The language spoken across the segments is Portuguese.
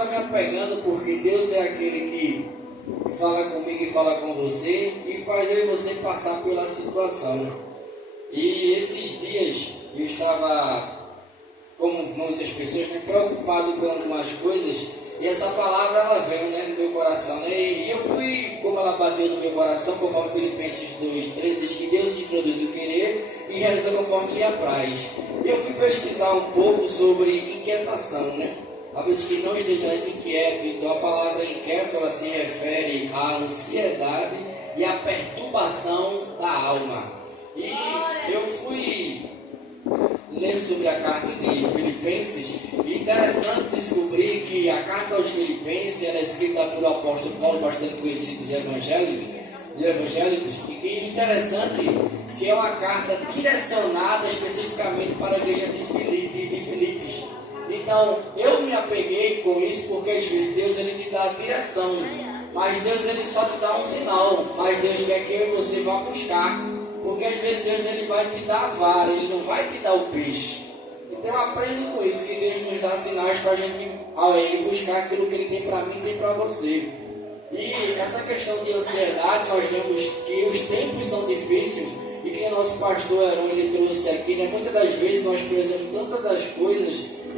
estava me apegando porque Deus é aquele que fala comigo e fala com você e faz eu e você passar pela situação. E esses dias eu estava, como muitas pessoas, né, preocupado com algumas coisas, e essa palavra ela veio, né, no meu coração, né, e eu fui, como ela bateu no meu coração, conforme Filipenses 2:13 diz que Deus introduz o querer e realiza conforme lhe apraz. E eu fui pesquisar um pouco sobre inquietação, né? A vez que não estejais inquieto, então a palavra inquieto ela se refere à ansiedade e à perturbação da alma. E eu fui ler sobre a carta de Filipenses, e interessante descobrir que a carta aos Filipenses ela é escrita por o apóstolo Paulo, bastante conhecido dos evangélicos, e que é interessante que é uma carta direcionada especificamente para a igreja de Filipos. Então, eu me apeguei com isso porque às vezes Deus ele te dá a direção, mas Deus ele só te dá um sinal, mas Deus quer que eu e você vá buscar, porque às vezes Deus ele vai te dar a vara, ele não vai te dar o peixe. Então aprenda com isso, que Deus nos dá sinais para a gente ir buscar aquilo que ele tem para mim e tem para você. E essa questão de ansiedade, nós vemos que os tempos são difíceis, e que o nosso pastor Heron ele trouxe aqui, né? Muitas das vezes nós precisamos tantas das coisas e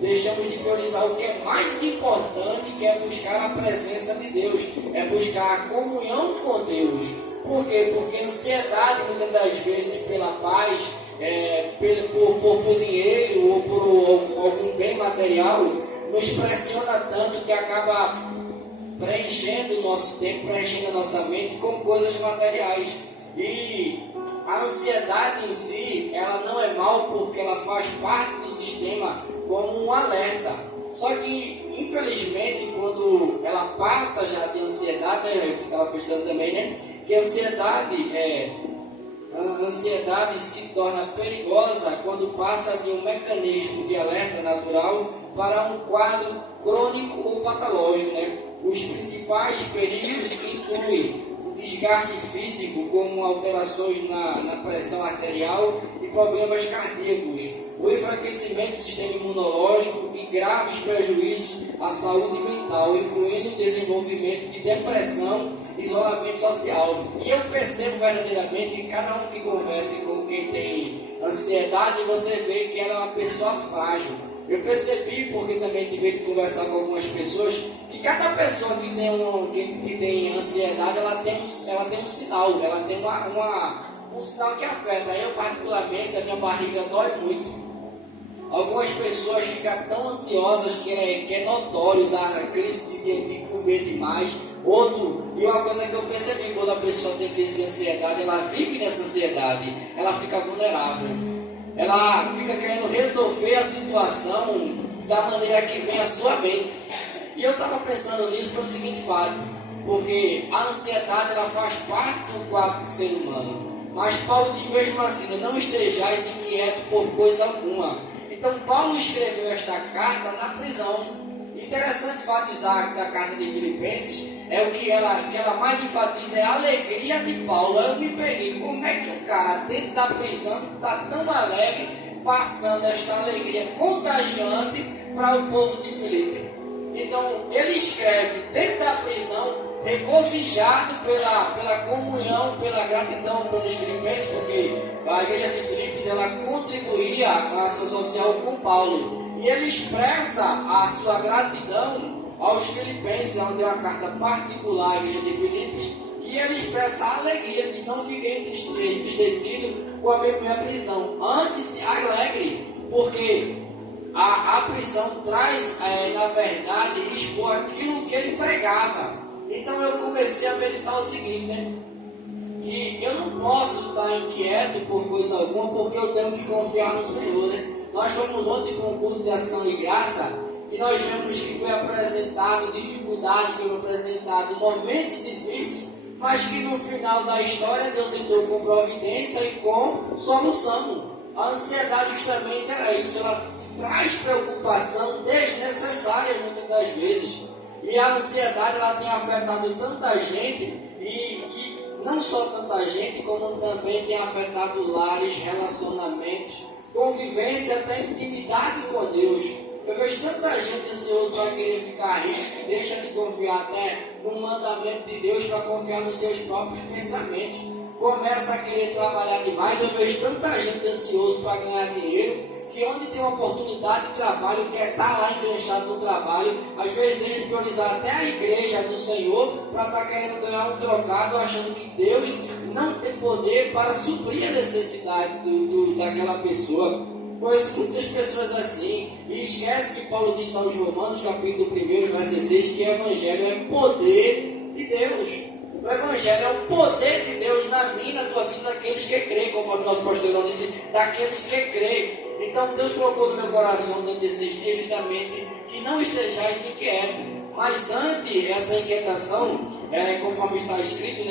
deixamos de priorizar o que é mais importante, que é buscar a presença de Deus, é buscar a comunhão com Deus. Por quê? Porque a ansiedade, muitas das vezes, pela paz, por dinheiro ou por algum bem material, nos pressiona tanto que acaba preenchendo o nosso tempo, preenchendo a nossa mente com coisas materiais. E a ansiedade em si, ela não é mal porque ela faz parte do sistema como um alerta. Só que, infelizmente, quando ela passa já de ansiedade, eu ficava pensando também, né? Que a ansiedade se torna perigosa quando passa de um mecanismo de alerta natural para um quadro crônico ou patológico, né? Os principais perigos incluem desgaste físico, como alterações na pressão arterial e problemas cardíacos, o enfraquecimento do sistema imunológico e graves prejuízos à saúde mental, incluindo o desenvolvimento de depressão e isolamento social. E eu percebo verdadeiramente que cada um que converse com quem tem ansiedade, você vê que ela é uma pessoa frágil. Eu percebi, porque também tive que conversar com algumas pessoas, que cada pessoa que tem ansiedade, ela tem um sinal, ela tem um sinal que afeta. Eu, particularmente, a minha barriga dói muito. Algumas pessoas ficam tão ansiosas que é notório dar crise de comer demais. E uma coisa que eu percebi, quando a pessoa tem crise de ansiedade, ela vive nessa ansiedade, ela fica vulnerável. Ela fica querendo resolver a situação da maneira que vem a sua mente. E eu estava pensando nisso pelo seguinte fato, porque a ansiedade ela faz parte do quadro do ser humano. Mas Paulo diz mesmo assim, não estejais inquietos por coisa alguma. Então Paulo escreveu esta carta na prisão. Interessante enfatizar da carta de Filipenses, é o que ela mais enfatiza, é a alegria de Paulo. Eu me peguei, como é que o cara dentro da prisão está tão alegre, passando esta alegria contagiante para o povo de Filipe? Então ele escreve dentro da prisão, regozijado pela comunhão, pela gratidão dos filipenses, porque a igreja de Filipos ela contribuía na ação social com Paulo. E ele expressa a sua gratidão aos filipenses, onde é uma carta particular à igreja de Filipos, e ele expressa a alegria, diz: não fiquei entristecido com a minha prisão, antes se alegre, porque a prisão traz, na verdade, expor aquilo que ele pregava. Então eu comecei a meditar o seguinte, né? Que eu não posso estar inquieto por coisa alguma, porque eu tenho que confiar no Senhor, né? Nós fomos ontem para um culto de ação e graça, que nós vemos que foi apresentado dificuldades, foi apresentado momentos difíceis, mas que no final da história Deus entrou com providência e com solução. A ansiedade justamente era isso, ela traz preocupação desnecessária muitas das vezes. E a ansiedade ela tem afetado tanta gente, e não só tanta gente, como também tem afetado lares, relacionamentos, convivência, até intimidade com Deus. Eu vejo tanta gente ansiosa para querer ficar rico, que deixa de confiar até no mandamento de Deus para confiar nos seus próprios pensamentos. Começa a querer trabalhar demais. Eu vejo tanta gente ansiosa para ganhar dinheiro, que onde tem uma oportunidade de trabalho, quer estar lá enganchado no trabalho, às vezes deixa de priorizar até a igreja do Senhor para estar querendo ganhar um trocado, achando que Deus não tem poder para suprir a necessidade daquela pessoa. Conheço muitas pessoas assim, e esquece que Paulo diz aos Romanos, capítulo 1, verso 16, que o Evangelho é poder de Deus. O Evangelho é o poder de Deus na minha e na tua vida, daqueles que creem, conforme o nosso pastor Irão disse, daqueles que creem. Então Deus colocou no meu coração durante esses dias justamente que não estejais inquietos, mas ante essa inquietação, conforme está escrito,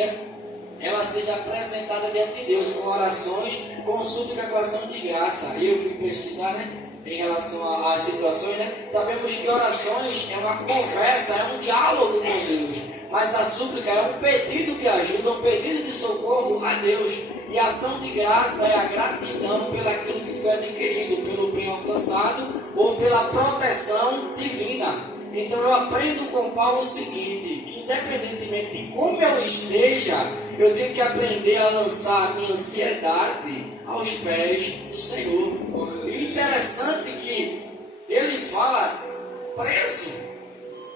ela esteja apresentada diante de Deus com orações, com súplica, com ação de graça. Eu fui pesquisar, em relação às situações, sabemos que orações é uma conversa, é um diálogo com Deus, mas a súplica é um pedido de ajuda, um pedido de socorro a Deus. E a ação de graça é a gratidão pelo aquilo que foi adquirido, pelo bem alcançado ou pela proteção divina. Então eu aprendo com Paulo o seguinte, que independentemente de como eu esteja, eu tenho que aprender a lançar a minha ansiedade aos pés do Senhor. E interessante que ele fala preso,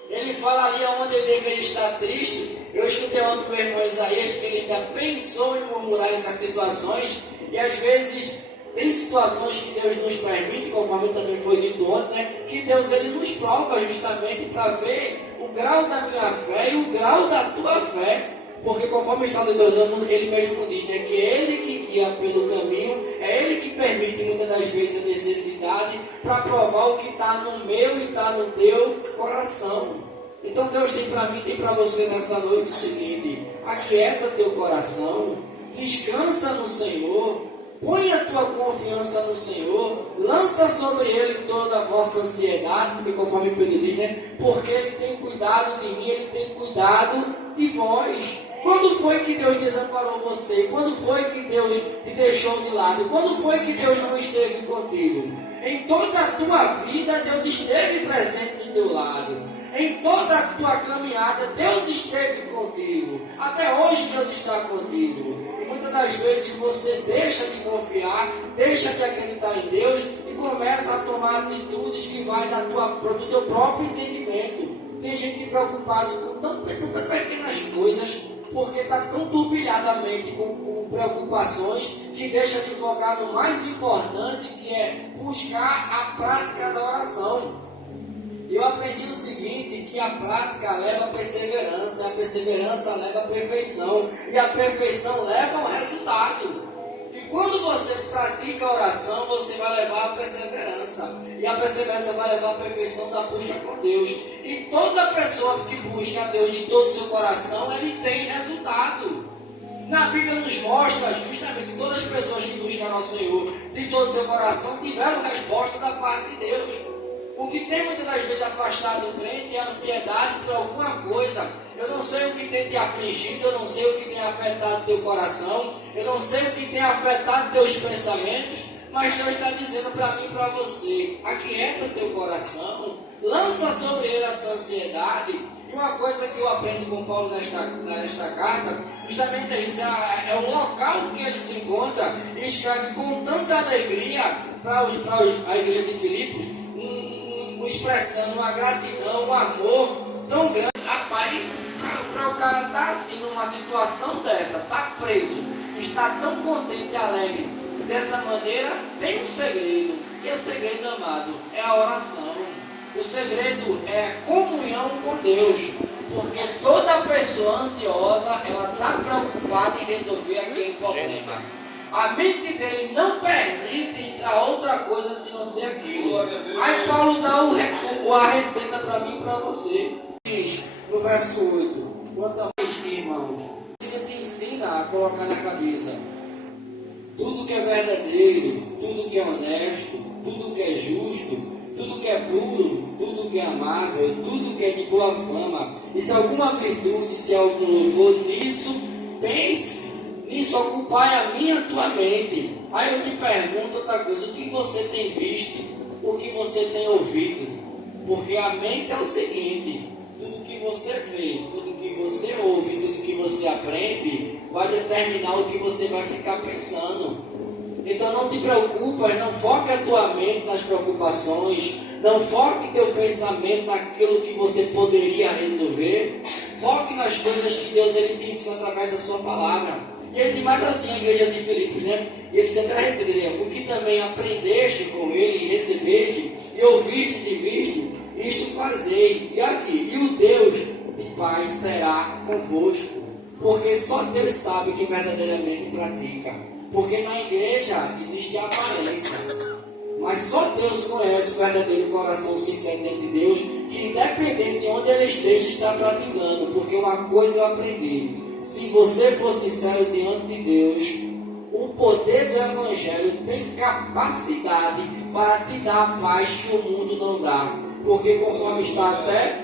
ele fala ali onde ele deveria estar triste. Eu escutei ontem com o irmão Isaías que ele ainda pensou em murmurar essas situações, e às vezes tem situações que Deus nos permite, conforme também foi dito ontem, que Deus ele nos prova justamente para ver o grau da minha fé e o grau da tua fé, porque conforme está no Deuteronômio, ele mesmo diz que é ele que guia pelo caminho, é ele que permite muitas das vezes a necessidade para provar o que está no meu e está no teu coração. Então Deus tem para mim, tem para você nessa noite o seguinte: aquieta teu coração, descansa no Senhor, põe a tua confiança no Senhor, lança sobre Ele toda a vossa ansiedade, porque conforme Pedro diz, porque Ele tem cuidado de mim, Ele tem cuidado de vós. Quando foi que Deus desamparou você? Quando foi que Deus te deixou de lado? Quando foi que Deus não esteve contigo? Em toda a tua vida, Deus esteve presente do teu lado. Em toda a tua caminhada, Deus esteve contigo. Até hoje Deus está contigo. E muitas das vezes você deixa de confiar, deixa de acreditar em Deus e começa a tomar atitudes que vai do teu próprio entendimento. Tem gente preocupada com tantas pequenas coisas, porque está tão turbilhada a mente com preocupações, que deixa de focar no mais importante, que é buscar a prática da oração. Eu aprendi o seguinte, que a prática leva a perseverança leva a perfeição, e a perfeição leva ao resultado. E quando você pratica a oração, você vai levar a perseverança, e a perseverança vai levar a perfeição da busca por Deus. E toda pessoa que busca a Deus de todo o seu coração, ele tem resultado. Na Bíblia nos mostra justamente que todas as pessoas que buscaram ao Senhor de todo o seu coração tiveram resposta da parte de Deus. O que tem muitas das vezes afastado o crente é a ansiedade por alguma coisa. Eu não sei o que tem te afligido, eu não sei o que tem afetado teu coração, eu não sei o que tem afetado teus pensamentos, mas Deus está dizendo para mim e para você: aquieta teu coração, lança sobre ele essa ansiedade. E uma coisa que eu aprendo com Paulo nesta carta, justamente é isso, é o local que ele se encontra, e escreve com tanta alegria para a igreja de Filipos, expressando uma gratidão, um amor tão grande. Rapaz, para o cara estar assim numa situação dessa, estar preso, estar tão contente e alegre dessa maneira, tem um segredo. E esse segredo, amado, é a oração. O segredo é a comunhão com Deus, porque toda pessoa ansiosa, ela está preocupada em resolver aquele problema. A mente dele não permite entrar outra coisa se não ser aquilo. Aí Paulo dá a receita para mim e para você. Diz no verso 8: quanto a mais, irmãos, ele te ensina a colocar na cabeça tudo que é verdadeiro, tudo que é honesto, tudo que é justo, tudo que é puro, tudo que é amável, tudo que é de boa fama. E se alguma virtude, se algum louvor, nisso pense. Isso ocupai a minha e a tua mente. Aí eu te pergunto outra coisa: o que você tem visto? O que você tem ouvido? Porque a mente é o seguinte: tudo que você vê, tudo que você ouve, tudo que você aprende, vai determinar o que você vai ficar pensando. Então não te preocupas, não foque a tua mente nas preocupações, não foque teu pensamento naquilo que você poderia resolver. Foque nas coisas que Deus ele te ensina através da sua palavra. E ele diz mais assim, a igreja de Filipos, né? E ele diz até receber, o que também aprendeste com ele e recebeste, e ouvistes e viste, isto fazei. E aqui, e o Deus de paz será convosco. Porque só Deus sabe quem verdadeiramente pratica. Porque na igreja existe a aparência, mas só Deus conhece o verdadeiro coração sincero dentro de Deus, que independente de onde ele esteja, está praticando. Porque uma coisa eu aprendi: se você for sincero diante de Deus, o poder do Evangelho tem capacidade para te dar a paz que o mundo não dá. Porque conforme está até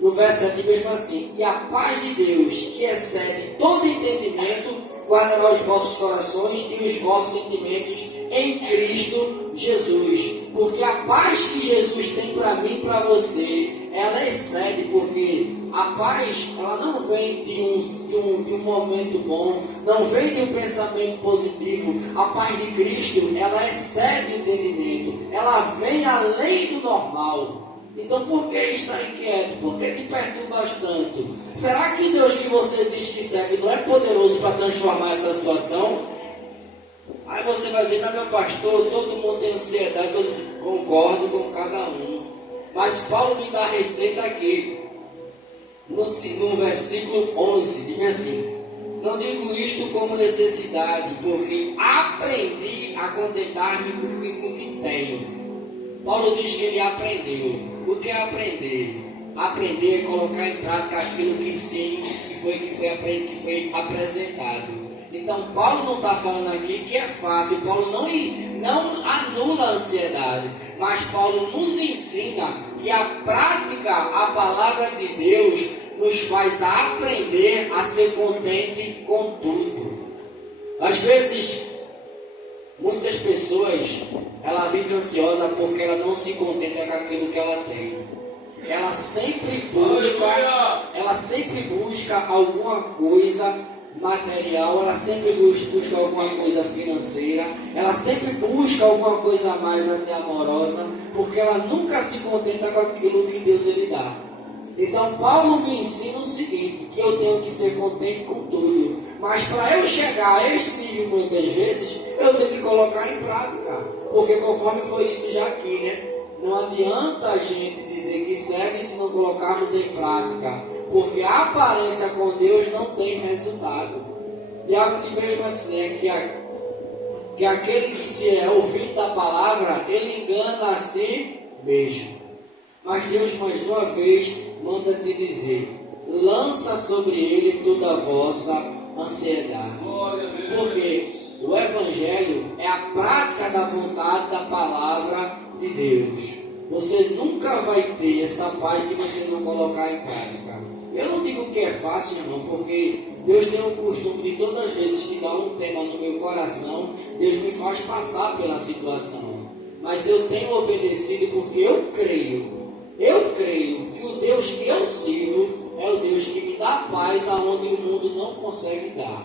no verso 7 mesmo assim: e a paz de Deus, que excede todo entendimento, guardará os vossos corações e os vossos sentimentos em Cristo Jesus. Porque a paz que Jesus tem para mim e para você, ela excede, porque a paz, ela não vem de um momento bom, não vem de um pensamento positivo. A paz de Cristo, ela excede o entendimento, ela vem além do normal. Então por que está inquieto? Por que te perturbas tanto? Será que Deus que você diz que serve não é poderoso para transformar essa situação? Aí você vai dizer, mas meu pastor, todo mundo tem ansiedade, concordo com cada um. Mas Paulo me dá a receita aqui, no versículo 11, diz assim: não digo isto como necessidade, porque aprendi a contentar-me com o que tenho. Paulo diz que ele aprendeu. O que é aprender? Aprender é colocar em prática aquilo que sim, que foi apresentado. Então Paulo não está falando aqui que é fácil. Paulo não anula a ansiedade, mas Paulo nos ensina que a prática, a palavra de Deus, nos faz aprender a ser contente com tudo. Às vezes, muitas pessoas, ela vive ansiosa porque ela não se contenta com aquilo que ela tem. Ela sempre busca alguma coisa material, ela sempre busca alguma coisa financeira, ela sempre busca alguma coisa mais até amorosa, porque ela nunca se contenta com aquilo que Deus lhe dá. Então Paulo me ensina o seguinte, que eu tenho que ser contente com tudo, mas para eu chegar a este nível muitas vezes, eu tenho que colocar em prática, porque conforme foi dito já aqui, né? Não adianta a gente dizer que serve se não colocarmos em prática, porque a aparência com Deus não tem resultado. Tiago diz mesmo assim, né, que aquele que se é ouvido da palavra, ele engana a si mesmo. Mas Deus mais uma vez manda te dizer: lança sobre ele toda a vossa ansiedade. Porque o Evangelho é a prática da vontade da palavra de Deus. Você nunca vai ter essa paz se você não colocar em prática. Eu não digo que é fácil não, porque Deus tem o costume de todas as vezes que dá um tema no meu coração, Deus me faz passar pela situação. Mas eu tenho obedecido porque eu creio que o Deus que eu sirvo é o Deus que me dá paz aonde o mundo não consegue dar.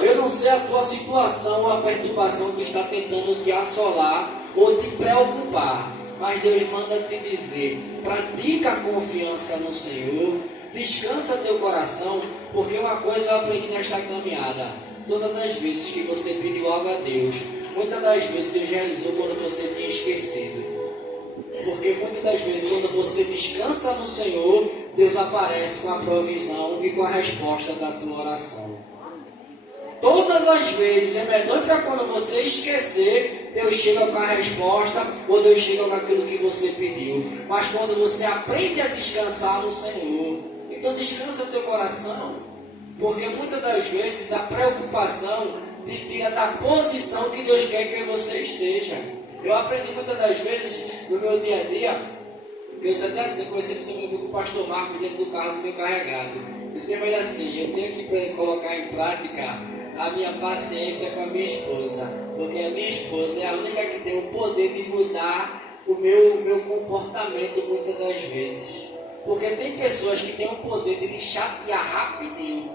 Eu não sei a tua situação ou a perturbação que está tentando te assolar ou te preocupar, mas Deus manda te dizer: pratica a confiança no Senhor, descansa teu coração, porque uma coisa eu aprendi nesta caminhada: todas as vezes que você pediu algo a Deus, muitas das vezes Deus realizou quando você tinha esquecido. Porque muitas das vezes quando você descansa no Senhor, Deus aparece com a provisão e com a resposta da tua oração. Todas as vezes, é melhor que quando você esquecer, Deus chega com a resposta, ou Deus chega com aquilo que você pediu. Mas quando você aprende a descansar no Senhor, então descansa teu coração. Porque muitas das vezes a preocupação te tira da posição que Deus quer que você esteja. Eu aprendi muitas das vezes no meu dia a dia, eu disse até assim, conheci principalmente com o pastor Marcos dentro do carro do meu carregado. Eu disse que assim, eu tenho que colocar em prática a minha paciência com a minha esposa, porque a minha esposa é a única que tem o poder de mudar o meu comportamento muitas das vezes. Porque tem pessoas que têm o poder de lhe chatear rapidinho.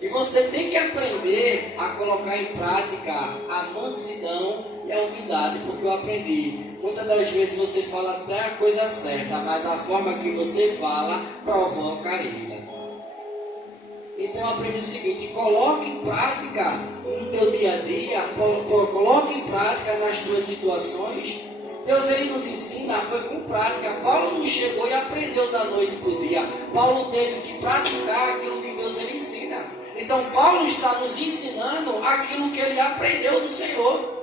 E você tem que aprender a colocar em prática a mansidão e a humildade, porque eu aprendi. Muitas das vezes você fala até a coisa certa, mas a forma que você fala provoca a ira. Então eu aprendi o seguinte: coloque em prática no teu dia a dia, coloque em prática nas tuas situações. Deus, ele nos ensina, foi com prática. Paulo não chegou e aprendeu da noite para o dia. Paulo teve que praticar aquilo que Deus ele ensina. Então Paulo está nos ensinando aquilo que ele aprendeu do Senhor.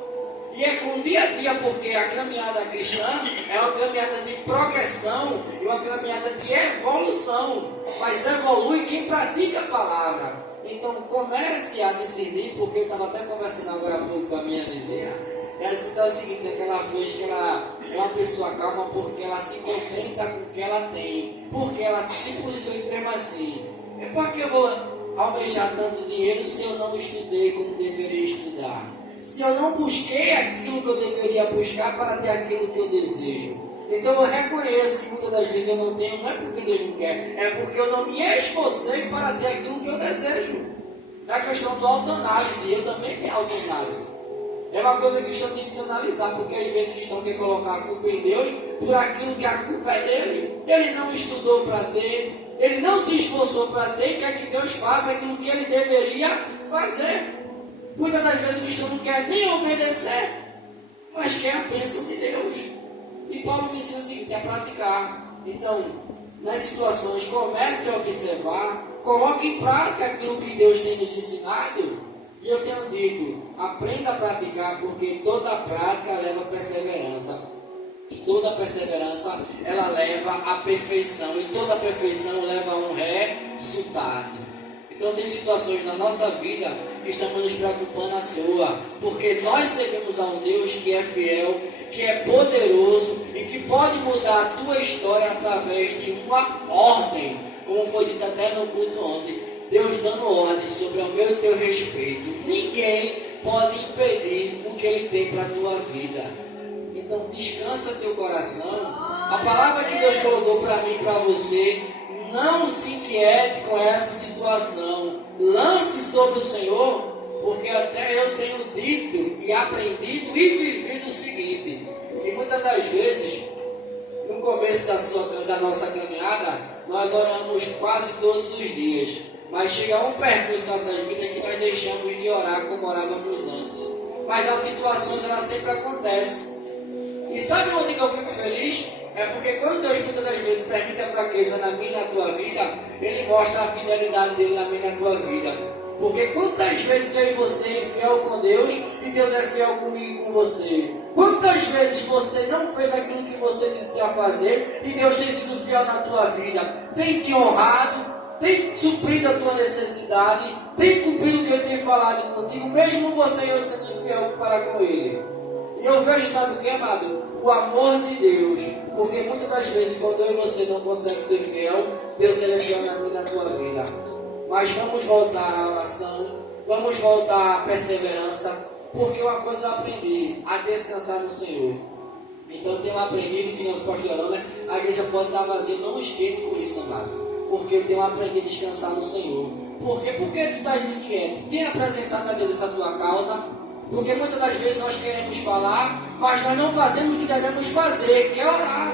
E é com dia a dia, porque a caminhada cristã é uma caminhada de progressão e uma caminhada de evolução. Mas evolui quem pratica a palavra. Então comece a discernir, porque eu estava até conversando agora há pouco com a minha vizinha. Ela disse o seguinte, que ela fez que ela é uma pessoa calma porque ela se contenta com o que ela tem. Porque ela se policiou isso mesmo assim. É porque eu vou almejar tanto dinheiro se eu não estudei como deveria estudar? Se eu não busquei aquilo que eu deveria buscar para ter aquilo que eu desejo? Então eu reconheço que muitas das vezes eu não tenho, não é porque Deus não quer, é porque eu não me esforcei para ter aquilo que eu desejo. É a questão do autoanálise, eu também tenho autoanálise. É uma coisa que o cristão tem que se analisar, porque às vezes o cristão quer colocar a culpa em Deus por aquilo que a culpa é dele. Ele não estudou para ter, ele não se esforçou para ter, quer que Deus faça aquilo que ele deveria fazer. Muitas das vezes o cristão não quer nem obedecer, mas quer a bênção de Deus. E Paulo me ensina o seguinte, é praticar. Então, nas situações, comece a observar, coloque em prática aquilo que Deus tem nos ensinado. E eu tenho dito, aprenda a praticar, porque toda prática leva a perseverança. E toda perseverança, ela leva à perfeição. E toda perfeição leva a um resultado. Então tem situações na nossa vida que estamos nos preocupando à toa. Porque nós servimos a um Deus que é fiel, que é poderoso e que pode mudar a tua história através de uma ordem. Como foi dito até no culto ontem. Deus dando ordem sobre o meu e teu respeito. Ninguém pode impedir o que Ele tem para a tua vida. Então descansa teu coração. A palavra que Deus colocou para mim e para você, não se inquiete com essa situação. Lance sobre o Senhor, porque até eu tenho dito e aprendido e vivido o seguinte, que muitas das vezes, no começo da nossa caminhada, nós oramos quase todos os dias. Mas chega um percurso da nossa vida que nós deixamos de orar como orávamos antes. Mas as situações, elas sempre acontecem. E sabe onde que eu fico feliz? É porque quando Deus muitas das vezes permite a fraqueza na minha e na tua vida, Ele mostra a fidelidade dele na minha e na tua vida. Porque quantas vezes eu e você é fiel com Deus e Deus é fiel comigo e com você? Quantas vezes você não fez aquilo que você disse que ia fazer e Deus tem sido fiel na tua vida? Tem te honrado, tem suprido a tua necessidade, tem cumprido o que Ele tem falado contigo, mesmo você e eu sendo fiel para com Ele. E eu vejo, sabe o que, amado? O amor de Deus. Porque muitas das vezes, quando eu e você não conseguimos ser fiel, Deus ele é fiel na minha e na tua vida. Mas vamos voltar à oração, vamos voltar à perseverança, porque uma coisa eu aprendi, a descansar no Senhor. Então eu tenho aprendido que nós pastoramos, né? A igreja pode estar vazia, não esquente com isso, amado. Porque eu tenho aprendido a descansar no Senhor. Por quê? Porque tu estás inquieto? Tem apresentado a Deus essa tua causa. Porque muitas das vezes nós queremos falar, mas nós não fazemos o que devemos fazer, que é orar.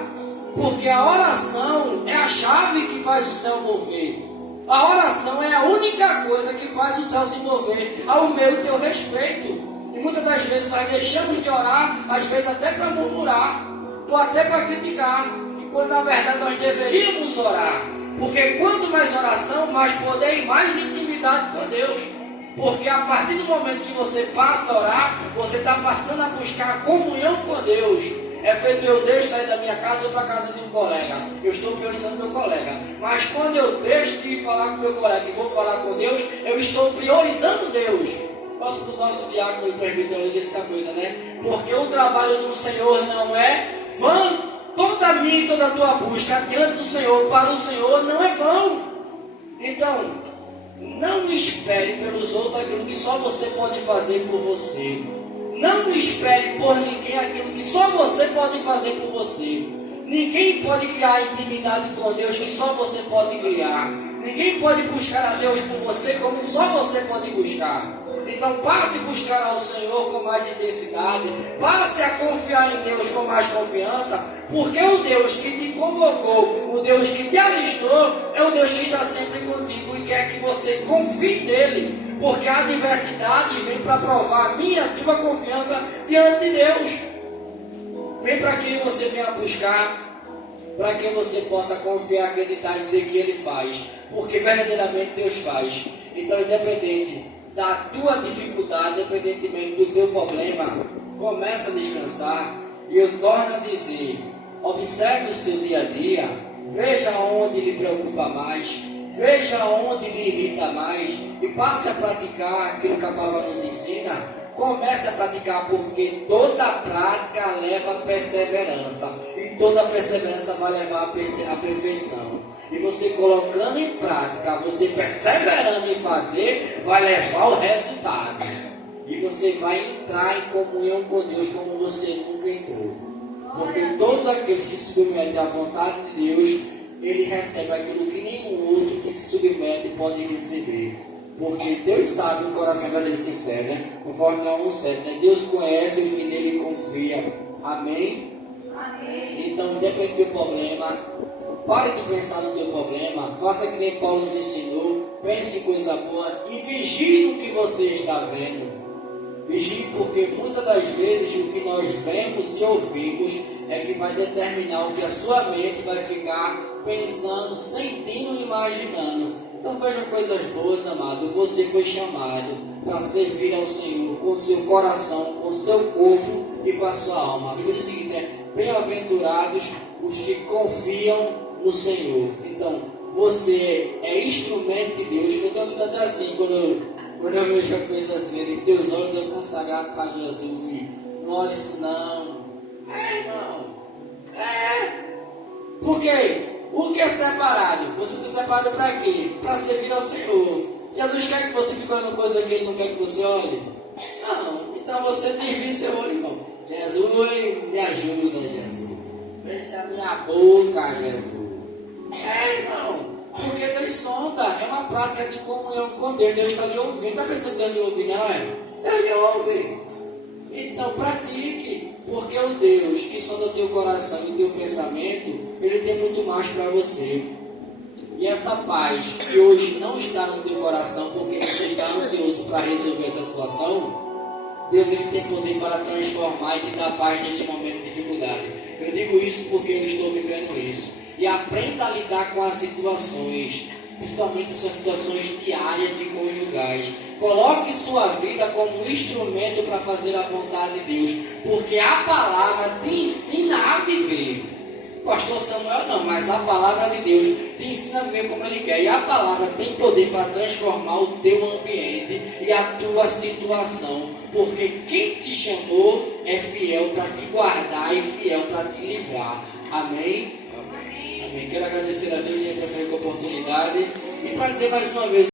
Porque a oração é a chave que faz o céu mover. A oração é a única coisa que faz o céu se mover ao meu e teu respeito. E muitas das vezes nós deixamos de orar, às vezes até para murmurar, ou até para criticar. E quando na verdade nós deveríamos orar. Porque quanto mais oração, mais poder e mais intimidade com Deus. Porque a partir do momento que você passa a orar, você está passando a buscar a comunhão com Deus. É feito eu deixo sair da minha casa ou para a casa de um colega. Eu estou priorizando meu colega. Mas quando eu deixo de falar com meu colega e vou falar com Deus, eu estou priorizando Deus. Gosto do nosso diácono e presbítero dizer essa coisa, né? Porque o trabalho do Senhor não é vão. Toda a minha e toda a tua busca diante do Senhor, para o Senhor, não é vão. Então, não espere pelos outros aquilo que só você pode fazer por você. Não espere por ninguém aquilo que só você pode fazer por você. Ninguém pode criar intimidade com Deus que só você pode criar. Ninguém pode buscar a Deus por você como só você pode buscar. Então passe a buscar ao Senhor com mais intensidade. Passe a confiar em Deus com mais confiança. Porque o Deus que te convocou, o Deus que te alistou, é o Deus que está sempre contigo e quer que você confie nele. Porque a adversidade vem para provar a minha e tua confiança diante de Deus. Vem para que você venha buscar, para que você possa confiar, acreditar e dizer que Ele faz. Porque verdadeiramente Deus faz. Então, independente da tua dificuldade, independentemente do teu problema, começa a descansar. E eu torno a dizer, observe o seu dia a dia, veja onde lhe preocupa mais, veja onde lhe irrita mais e passe a praticar aquilo que a palavra nos ensina. Comece a praticar, porque toda prática leva a perseverança e toda perseverança vai levar a perfeição. E você colocando em prática, você perseverando em fazer, vai levar o resultado. E você vai entrar em comunhão com Deus como você nunca entrou. Porque todos aqueles que se submetem à vontade de Deus, ele recebe aquilo que nenhum outro que se submete pode receber. Porque Deus sabe o coração verdadeiro e sincero, né? Conforme João 1,7, né? Deus conhece o que nele confia. Amém? Amém? Então, independente do teu problema, pare de pensar no teu problema. Faça que nem Paulo nos ensinou. Pense em coisa boa e vigie no que você está vendo. Vigie, porque muitas das vezes o que nós vemos e ouvimos é que vai determinar o que a sua mente vai ficar pensando, sentindo e imaginando. Então veja coisas boas, amado. Você foi chamado para servir ao Senhor com o seu coração, com o seu corpo e com a sua alma. A Bíblia diz o seguinte, né? Bem-aventurados os que confiam no Senhor. Então, você é instrumento de Deus. Eu estou dando até assim, quando eu vejo a coisa assim, que teus olhos é consagrado para Jesus. Não olhe isso não. Irmão. Por quê? O que é separado? Você foi separado para quê? Para servir ao Senhor. Jesus quer que você fique olhando coisa que Ele não quer que você olhe? Não. Então você desvia seu olho, irmão. Jesus, me ajuda, Jesus. Fecha a minha boca, Jesus. Irmão. Porque Deus sonda. É uma prática de comunhão com Deus. Deus está lhe ouvindo. Está pensando que Deus lhe ouve, não é? Deus lhe ouve. Então pratique. Porque o Deus que sonda o teu coração e o teu pensamento, Ele tem muito mais para você. E essa paz que hoje não está no teu coração, porque você está ansioso para resolver essa situação, Deus ele tem poder para transformar e te dar paz nesse momento de dificuldade. Eu digo isso porque eu estou vivendo isso. E aprenda a lidar com as situações, principalmente essas situações diárias e conjugais. Coloque sua vida como um instrumento para fazer a vontade de Deus, porque a palavra te ensina a viver. Pastor Samuel não, mas a palavra de Deus te ensina a viver como Ele quer. E a palavra tem poder para transformar o teu ambiente e a tua situação, porque quem te chamou é fiel para te guardar e fiel para te livrar. Amém? Amém. Quero agradecer a Deus por essa oportunidade e para dizer mais uma vez.